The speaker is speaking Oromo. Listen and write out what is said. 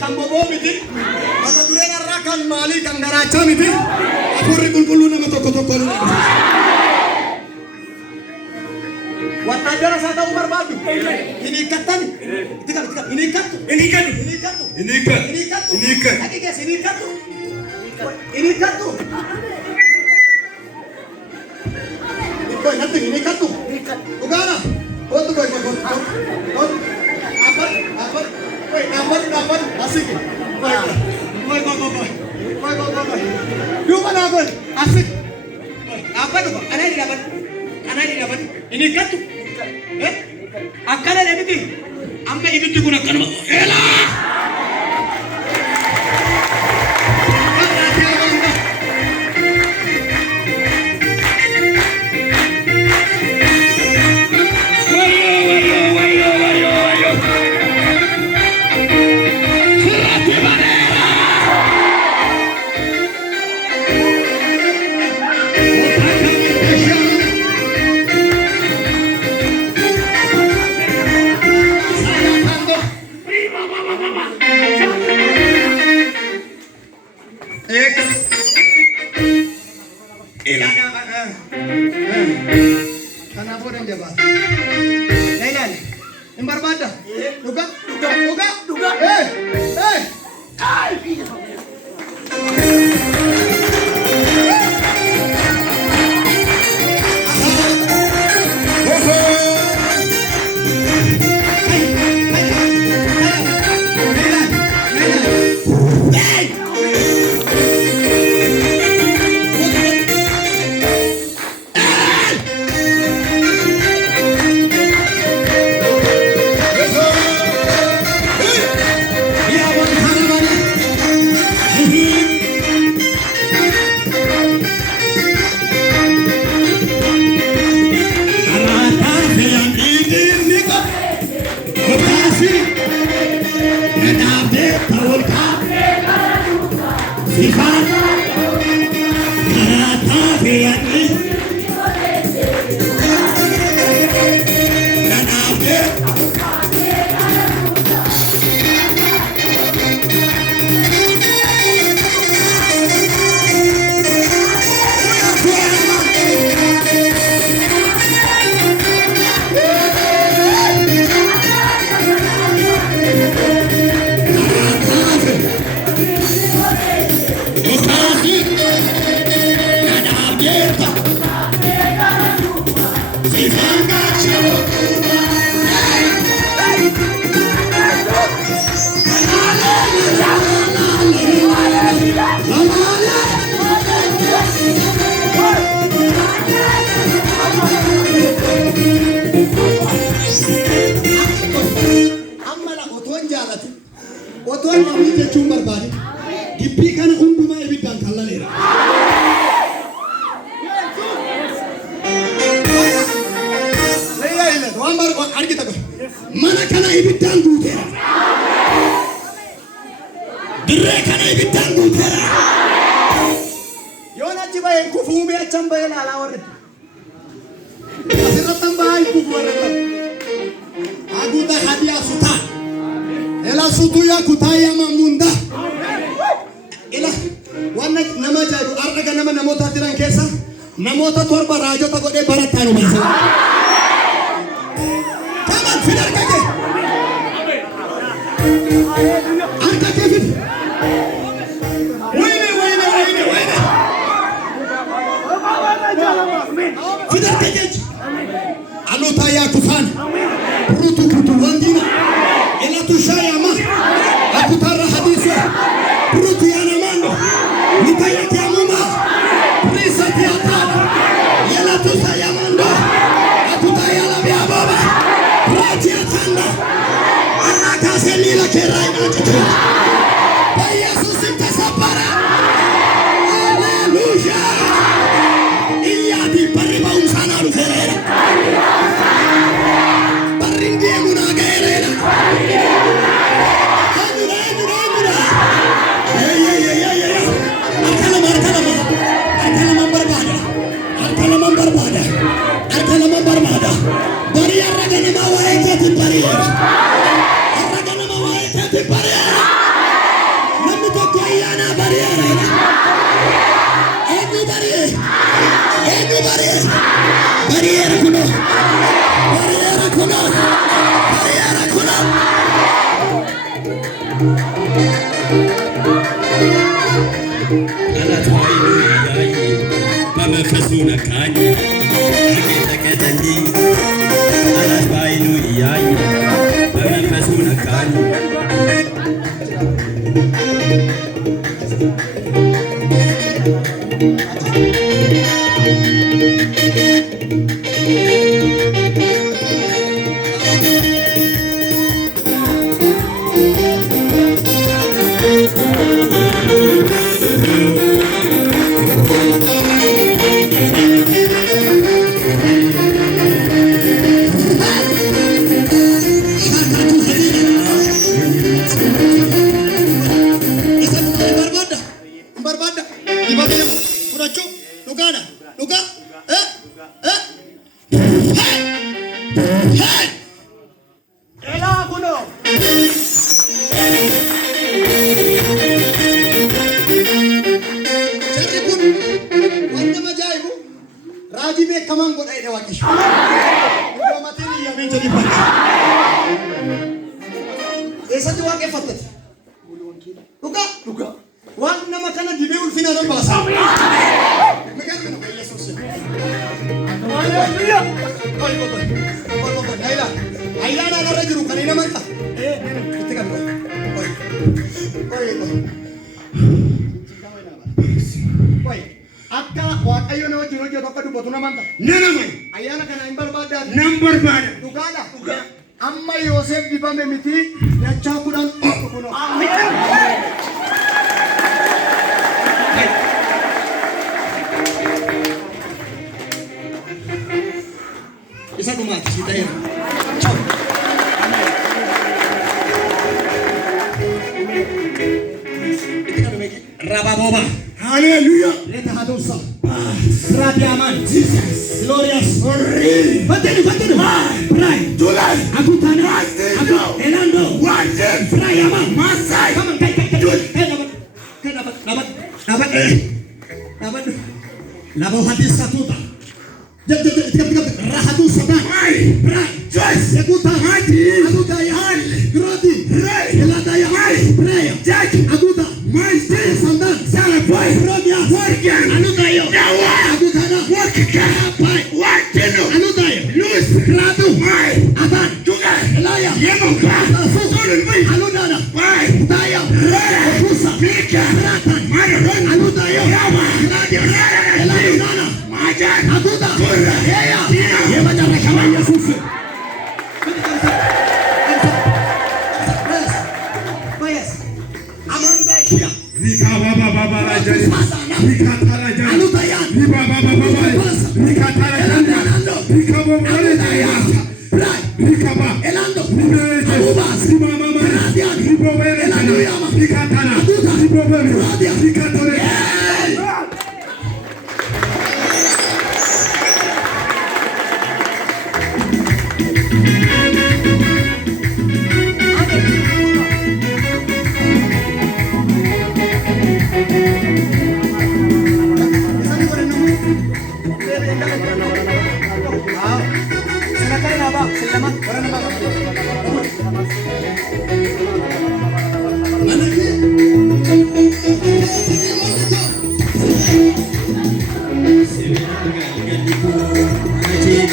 kan boboo miti. Mata dureen irraa kan maalii kan garaachaa miti. Afuurri qulqulluu nama tokko ni Wattandara saa ta'uu barbaadu. Hinikattan. Hinikattu. Haqiqees hinikattu. Boy, nothing. Hinikattu. Ugana. Kottu boy. Apa. Wait, dapat. Asik. Boy. Dua dapat. Asik. Apa tu? Anak di dapat. Hinikattu. Akkana lebiti. Amma ibiti kuna kana. Ela. Kenapa orang jabat? Lain. Yang berbeda. Duga. Otoan kami jechuun barbaade gibbii kana hundumaa ibiddaan kallaleera. Waan barbaadu argita mana kana ibiddaan guuteera. Dirree kana ibiddaan guuteera. Yoon achi baheen kufuumee achan bahee laalaa warretti. Asirrattan bahaa hin kufu warretti. Haguuta hadiyaa sutaan. Ela sutu ya kutaya mamunda. Ela wanna nama jaru arga nama namota tiran kesa namota torba rajo ta gode baratanu masa. Kaman finar kake. Arga kefit. Wene. Finar kake. Aluta ya kufan. Rutu wandina. Ela tushaya ma akutara hadisi rutu ya namano nitayati amuma prisa tiatana ela tushaya mando akutaya la bia baba raji atanda anaka selila kerai na chitu pa Jesus mtasapara haleluya iya di pariba unsana ruferera barindie munagerera Arkalama barbada. Bari arraga nama wae jati bari. Arraga nama wae jati bari. Amma Yosef dibame miti dachaa kudhan kuno. Isa kumati kita ya. Rababoba. Hallelujah. Leta hadosa. Radiaman. Jesus. Glorious. Batenu. Pray. July. Agutana. Elando. Wande. Frayama. Masai. Come on, kai. Nabat. Labo hadis satuta. Rahadu saban. Pray. Joyce. Aguta. Aguta ya. Grodi. Eladaya. Pray. Jack. Aguta. Master. Sandan. Sala boy. Rodia. Morgan. Anudayo. Yawa. Agutana. Wakika. Pai. Wateno. Anudayo. Luz. Radu. Mai. Adan. Juga. Elaya. Yemonka. Solun. Anudana. Pai. Daya. Kusa. Mika. Ratan. Maron. Anudayo. Yawa. Nadia. Eladana. Majan. Aguda. Kurra. Eya. Yemanya rekama Yesus. Rika baba rajani. Rika tarajani. Alutayan. Rika baba. Rika tarajani. Rika baba rajani. Rika baba. Elando. Alubas. Rika mama. Radian. Rika baba. Elando yama. Rika tara. Rika baba. Radian. Rika tore.